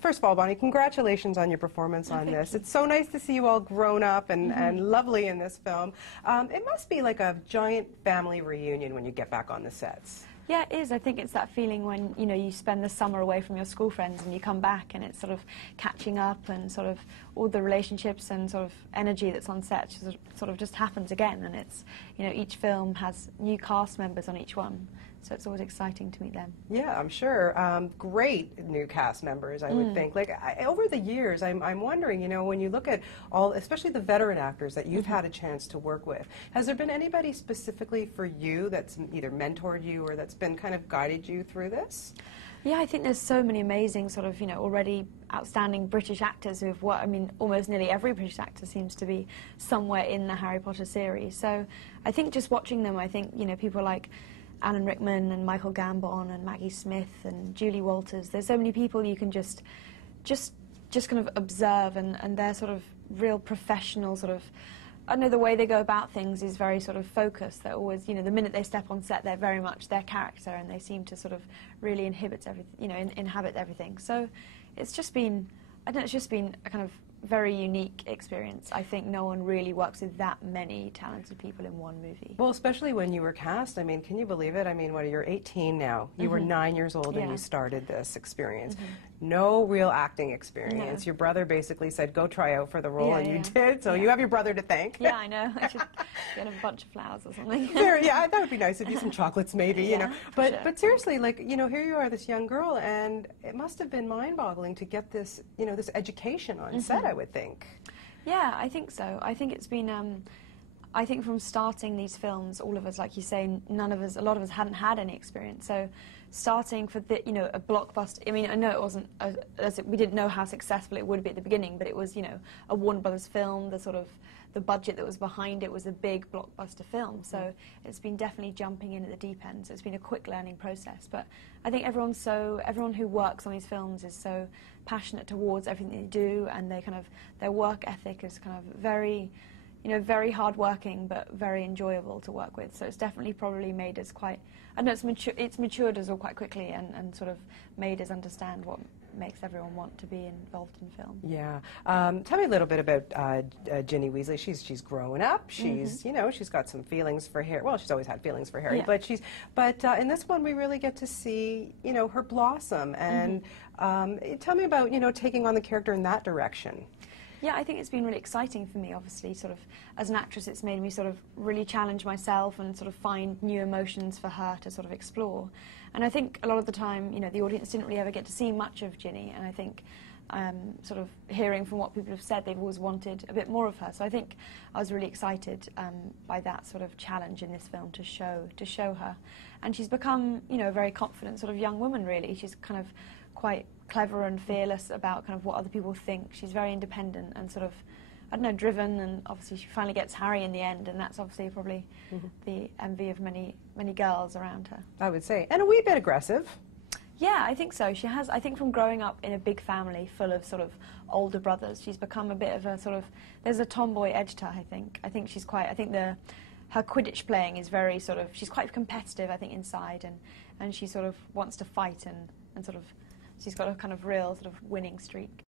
First of all, Bonnie, congratulations on your performance on this. It's so nice to see you all grown up and lovely in this film. It must be like a giant family reunion when you get back on the sets. Yeah, it is. I think it's that feeling when, you know, you spend the summer away from your school friends and you come back and it's sort of catching up and sort of all the relationships and sort of energy that's on set sort of just happens again. And it's, you know, each film has new cast members on each one. So it's always exciting to meet them. Yeah, I'm sure. Great new cast members, I would think. Like, over the years, I'm wondering, you know, when you look at all, especially the veteran actors that you've had a chance to work with, has there been anybody specifically for you that's either mentored you or that's been kind of guided you through this? Yeah, I think there's so many amazing sort of, you know, already outstanding British actors who've worked. I mean, almost nearly every British actor seems to be somewhere in the Harry Potter series. So I think just watching them, I think, you know, people like Alan Rickman and Michael Gambon and Maggie Smith and Julie Walters. There's so many people you can just kind of observe, and they're sort of real professional sort of. I don't know, the way they go about things is very sort of focused. They're always, you know, the minute they step on set, they're very much their character, and they seem to sort of really inhabit everything. So it's just been, I don't know, it's just been a kind of very unique experience. I think no one really works with that many talented people in one movie. Well, especially when you were cast. I mean, can you believe it? I mean, what, you're 18 now. You were 9 years old when you started this experience. No real acting experience. No. Your brother basically said, go try out for the role, and you did. So you have your brother to thank. Yeah, I know. I should get him a bunch of flowers or something. Yeah, that would be nice. If you some chocolates, maybe, you know. But seriously, like, you know, here you are, this young girl, and it must have been mind-boggling to get this, you know, this education on set, I would think. Yeah, I think so. I think it's been, I think from starting these films, all of us, like you say, a lot of us hadn't had any experience. So starting for the, you know, a blockbuster, I mean, I know it wasn't, we didn't know how successful it would be at the beginning, but it was, you know, a Warner Brothers film, the sort of, the budget that was behind it was a big blockbuster film. So it's been definitely jumping in at the deep end. So it's been a quick learning process. But I think everyone who works on these films is so passionate towards everything they do, and they kind of, their work ethic is kind of very, you know, very hard-working, but very enjoyable to work with. So it's definitely probably made us quite, I know it's matured us all quite quickly, and sort of made us understand what makes everyone want to be involved in film. Yeah. Tell me a little bit about Ginny Weasley. She's grown up. She's, you know, she's got some feelings for Harry. Well, she's always had feelings for Harry, but in this one we really get to see, you know, her blossom. And tell me about, you know, taking on the character in that direction. Yeah, I think it's been really exciting for me, obviously, sort of, as an actress, it's made me sort of really challenge myself and sort of find new emotions for her to sort of explore. And I think a lot of the time, you know, the audience didn't really ever get to see much of Ginny, and I think sort of hearing from what people have said, they've always wanted a bit more of her. So I think I was really excited by that sort of challenge in this film to show her. And she's become, you know, a very confident sort of young woman, really. She's kind of quite clever and fearless about kind of what other people think. She's very independent and sort of, I don't know, driven, and obviously she finally gets Harry in the end, and that's obviously probably the envy of many girls around her. I would say. And a wee bit aggressive. Yeah, I think so. She has, I think from growing up in a big family full of sort of older brothers, she's become a bit of a sort of, there's a tomboy edge to her, I think. I think she's quite, I think her Quidditch playing is very sort of, she's quite competitive, I think, inside, and she sort of wants to fight and sort of, she's got a kind of real sort of winning streak.